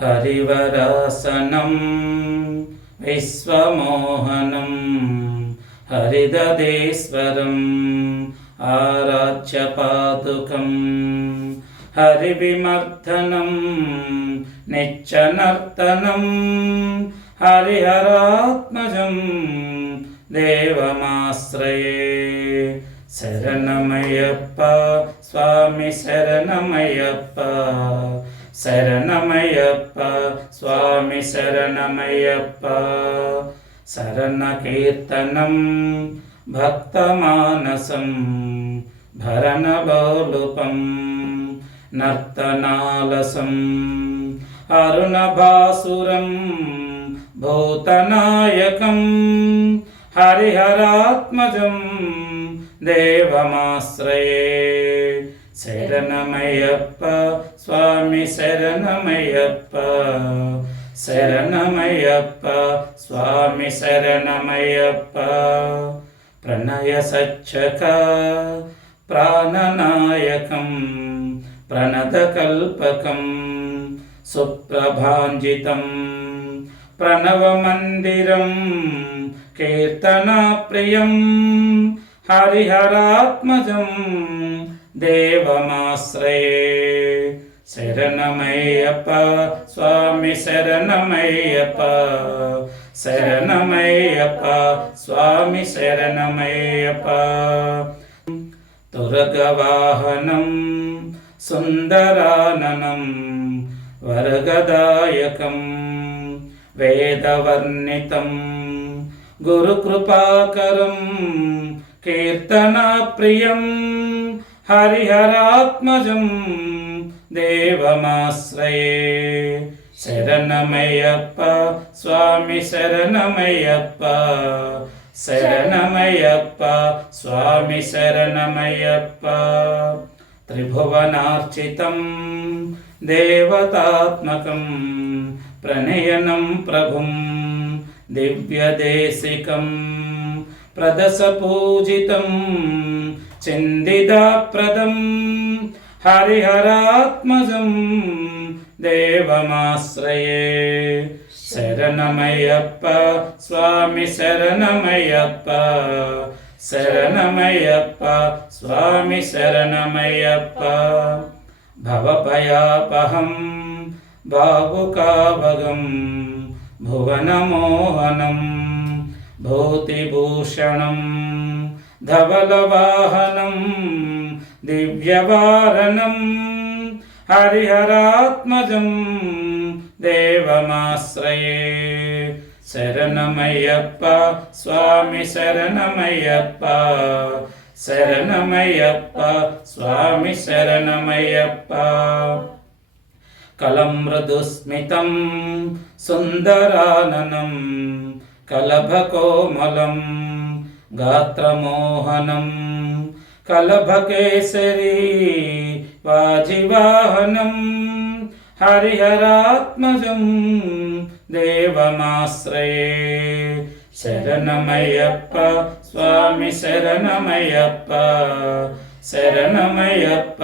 హరివరాసనం విశ్వమోహనం హరిదదేశ్వరం ఆరాధ్యపాదుకం హరివిమర్దనం నిత్యనర్తనం హరిహరాత్మజం దేవమాశ్రయే. శరణమయ్యప్ప స్వామి శరణమయ్యప్ప శరణమయ్యప్ప స్వామి శరణమయ్యప్ప శరణ కీర్తనం భక్తమానసం భరణబౌలుపం నర్తనాలసం అరుణభాసురం భూతనాయకం హరిహరాత్మజం దేవమాశ్రయే శరణమయ్యప్ప స్వామి శరణమయ్యప్ప శరణమయ్యప్ప స్వామి శరణమయ్యప్ప ప్రణయ సచ్చక ప్రాణనాయకం ప్రణతకల్పకం సుప్రభాంజితం ప్రణవమందిరం కీర్తనప్రియం హరిహరాత్మజం దేవమాశ్రయే శరణమయ్యప్ప స్వామి శరణమయ్యప్ప శరణమయ్యప్ప స్వామి శరణమయ్యప్ప తురగవాహనం సుందరాననం వరగదాయకం వేదవర్ణితం గురుకృపాకరం కీర్తనాప్రియం హరిహరాత్మజం దేవమాశ్రయే. శరణమయ్యప్ప స్వామి శరణమయ్యప్ప శరణమయ్యప్ప స్వామి శరణమయ్యప్ప. త్రిభువనార్చితం దేవతాత్మకం ప్రణయనం ప్రభుం దివ్యదేశికం ప్రదశపూజితం చిందిదాప్రదం హరిహరాత్మజం దేవమాశ్రయే శరణమయ్యప్ప స్వామి శరణమయ్యప్ప శరణమయ్యప్ప స్వామి శరణమయ్యప్ప భవపయాపహం భావుకాభగం భువనమోహనం భూతిభూషణం धवलवाहनं दिव्यवारणं हरिहरात्मजं देवमाश्रये शरणमय्यप्प स्वामि शरणमय्यप्प शरणमय्यप्प स्वामि शरणमय्यप्प कलमृदुस्मितं सुन्दराननं कलभकोमलम् గాత్రమోహనం కలభకేసరీ వాజివాహనం హరిహరాత్మజం దేవమాశ్రయే. శరణమయ్యప్ప స్వామి శరణమయ్యప్ప శరణమయ్యప్ప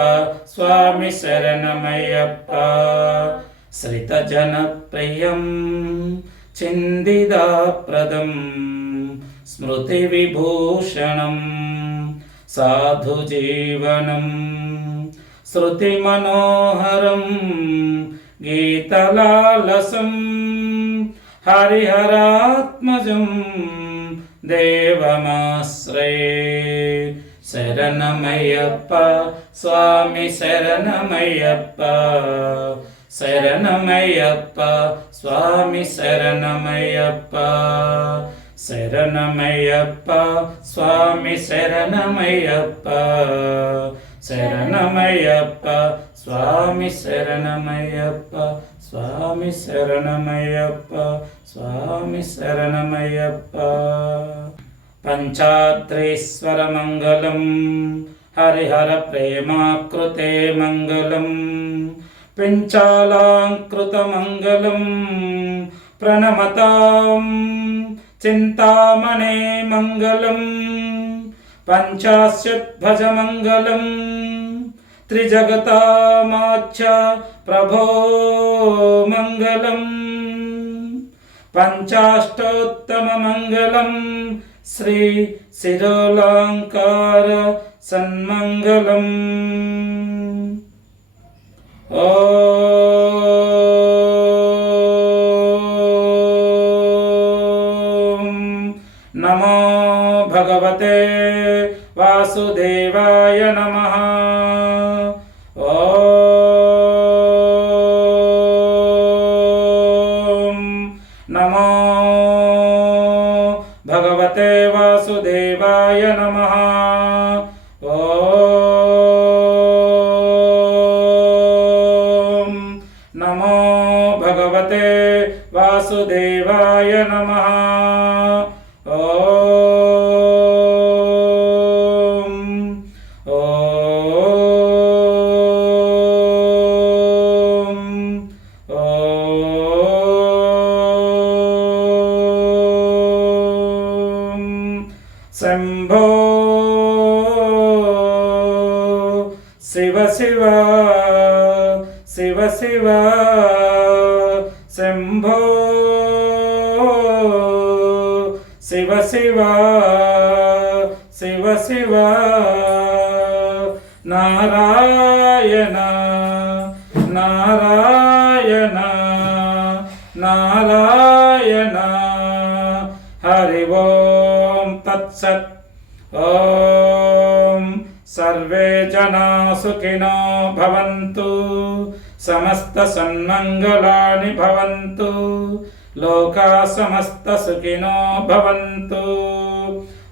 స్వామి శరణమయ్యప్ప. శ్రితజనప్రియం చిందిదాప్రదం. स्मृतिविभूषणं साधुजीवनं श्रुतिमनोहरं गीतलालसं हरिहरात्मजं देवमाश्रये शरणमय्यप्प स्वामि शरणमय्यप्प शरणमय्यप्प स्वामि शरणमय्यप्प శరణమయ్యప్ప స్వామి శరణమయ్యప్ప. శరణమయ్యప్ప స్వామి శరణమయ్యప్ప స్వామి శరణమయ్యప్ప స్వామి శరణమయ్యప్ప. పంచాత్రేశ్వర మంగళం హరిహర ప్రేమాకృతే మంగళం. పించాలాంకృతమంగళం ప్రణమతాం. चिन्तामणे मङ्गलम् पञ्चाशद्भजमङ्गलम् मङ्गलम् प्रभो मङ्गलम् पञ्चाष्टोत्तममङ्गलम् श्रीशिरोलाङ्कार सन्मङ्गलम्। ओ శంభో శివ శివ శివ శివ శంభో శివ శివ శివ శివ నారాయణ నారాయణ నారాయణ హరి तत्सत्। ॐ सर्वे जनाः सुखिनो भवन्तु, समस्तसन्मङ्गलानि भवन्तु, लोकाः समस्तसुखिनो भवन्तु।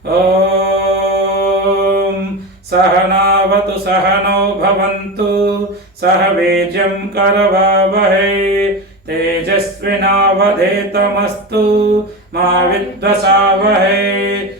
ॐ सहनावतु सहनौ भवन्तु, सह वीर्यं करवावहै, तेजस्विनावधेतमस्तु, मा विद्वसावहै।